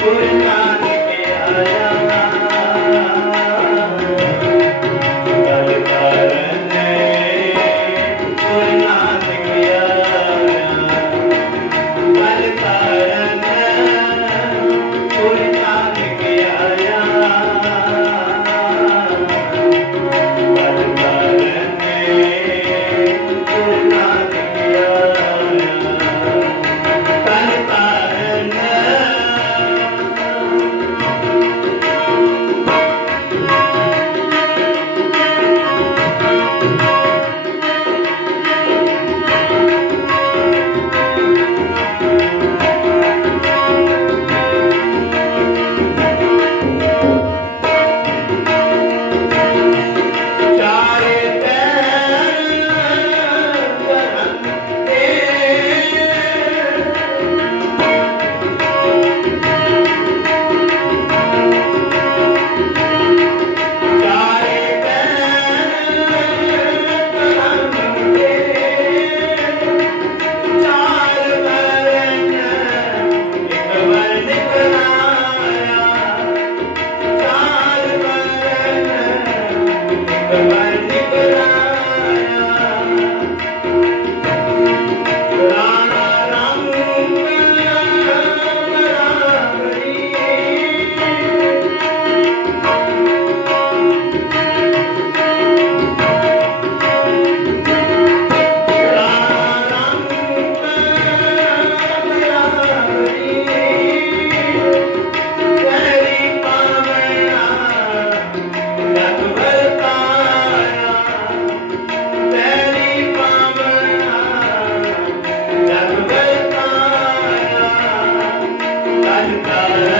Put it the light. Hallelujah.